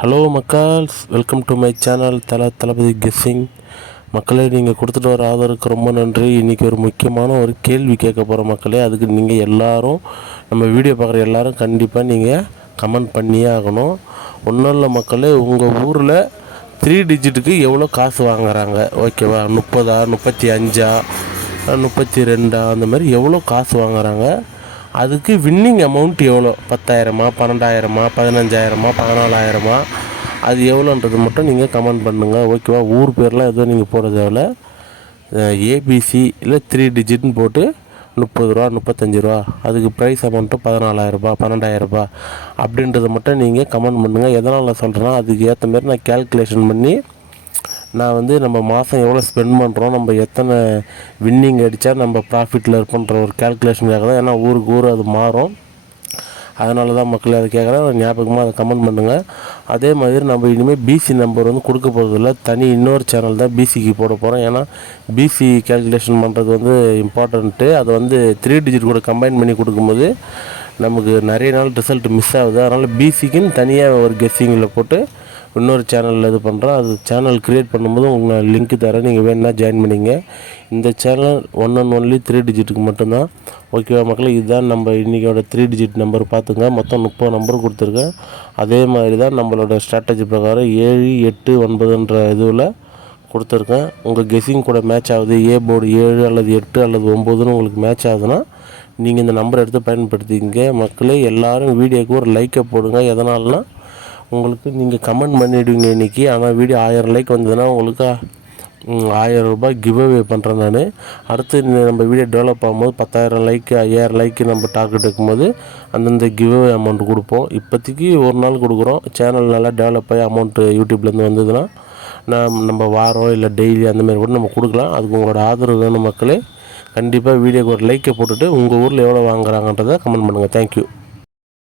Hello மக்கள்ஸ், welcome to my channel Thalapathy guessing. மக்களே, நீங்கள் கொடுத்துட்டு வர ஆதரவுக்கு ரொம்ப நன்றி. இன்றைக்கி ஒரு முக்கியமான ஒரு கேள்வி கேட்க போகிற மக்களே. அதுக்கு நீங்கள் எல்லோரும், நம்ம வீடியோ பார்க்குற எல்லோரும் கண்டிப்பாக நீங்கள் கமெண்ட் பண்ணியே ஆகணும். ஒன்றும் இல்லை மக்களே, உங்கள் ஊரில் 3 டிஜிட்டுக்கு எவ்வளோ காசு வாங்குறாங்க? ஓகேவா, 30, 35, 32 அந்த மாதிரி எவ்வளோ காசு வாங்குறாங்க? அதுக்கு வின்னிங் அமௌண்ட் எவ்வளோ? 10,000, 12,000, 15,000, 14,000? அது எவ்வளோன்றது மட்டும் நீங்கள் கமெண்ட் பண்ணுங்கள். ஓகேவா, ஊர் பேர்லாம் எதுவும் நீங்கள் போட தேவையில்ல. ஏபிசி இல்லை 3 டிஜிட்னு போட்டு 30 ரூபா, 35 ரூபா, அதுக்கு ப்ரைஸ் அமௌண்ட்டு 14,000, 12,000 அப்படின்றத மட்டும் நீங்கள் கமெண்ட் பண்ணுங்கள். எதனால் நான் சொல்கிறேன்னா, அதுக்கு ஏற்ற மாரி நான் கேல்குலேஷன் பண்ணி நான் வந்து நம்ம மாதம் எவ்வளோ ஸ்பெண்ட் பண்ணுறோம், நம்ம எத்தனை வின்னிங் அடித்தா நம்ம ப்ராஃபிட்டில் இருப்போன்ற ஒரு கேல்குலேஷனுக்காக தான். ஏன்னா ஊருக்கு ஊர் அது மாறும். அதனால தான் மக்கள் அதை கேட்குறேன். ஞாபகமாக அதை கமெண்ட் பண்ணுங்கள். அதே மாதிரி நம்ம இனிமேல் பிசி நம்பர் வந்து கொடுக்க போகிறதில்ல. தனி இன்னொரு சேனல் தான் பிசிக்கு போட போகிறோம். ஏன்னா பிசி கேல்குலேஷன் பண்ணுறது வந்து இம்பார்ட்டண்ட்டு. அதை வந்து 3 டிஜிட் கூட கம்பைன் பண்ணி கொடுக்கும்போது நமக்கு நிறைய நாள் ரிசல்ட் மிஸ் ஆகுது. அதனால் பிசிக்குன்னு தனியாக ஒரு கெஸ்ஸிங்கில் போட்டு இன்னொரு சேனலில் இது பண்ணுறோம். அது சேனல் க்ரியேட் பண்ணும்போது உங்கள் லிங்க்கு தரேன், நீங்கள் வேணுன்னா ஜாயின் பண்ணிங்க. இந்த சேனல் ஒன் அண்ட் ஒன்லி 3 டிஜிட்டுக்கு மட்டும்தான். ஓகேவா மக்களே, இதுதான் நம்ம இன்றைக்கோட 3 டிஜிட் நம்பர். பார்த்துங்க, மொத்தம் 30 நம்பர் கொடுத்துருக்கேன். அதே மாதிரி தான் நம்மளோட ஸ்ட்ராட்டஜி பிரகாரம் 7, 8, 9ன்ற இதுவில் கொடுத்துருக்கேன். உங்கள் கெஸ்ஸிங் கூட மேட்ச் ஆகுது, ஏ போர்டு 7 அல்லது 8 அல்லது 9ன்னு உங்களுக்கு மேட்ச் ஆகுதுன்னா நீங்கள் இந்த நம்பரை எடுத்து பயன்படுத்திங்க. மக்களே, எல்லோரும் வீடியோக்கு ஒரு லைக்கை போடுங்க. எதனால்னா உங்களுக்கு நீங்கள் கமெண்ட் பண்ணிவிடுவீங்க இன்றைக்கி. ஆனால் வீடியோ 1000 லைக் வந்ததுன்னா உங்களுக்கு 1000 ரூபாய் கிவ் அவே பண்ணுறேன் நான். அடுத்து நம்ம வீடியோ டெவலப் ஆகும்போது 10,000 லைக்கு, 5000 லைக்கு நம்ம டார்கெட் வைக்கும்போது அந்தந்த கிவ் அவே அமௌண்ட் கொடுப்போம். இப்போதைக்கு ஒரு நாள் கொடுக்குறோம். சேனல் நல்லா டெவலப் ஆகி அமௌண்ட்டு யூடியூப்லேருந்து வந்ததுன்னா நம்ம வாரம் இல்லை டெய்லி அந்தமாரி கூட நம்ம கொடுக்கலாம். அதுக்கு உங்களோட ஆதரவு வேணும் மக்களே. கண்டிப்பாக வீடியோக்கு ஒரு லைக்கை போட்டுட்டு உங்கள் ஊரில் எவ்வளோ வாங்குறாங்கன்றதை கமெண்ட் பண்ணுங்கள். தேங்க்யூ.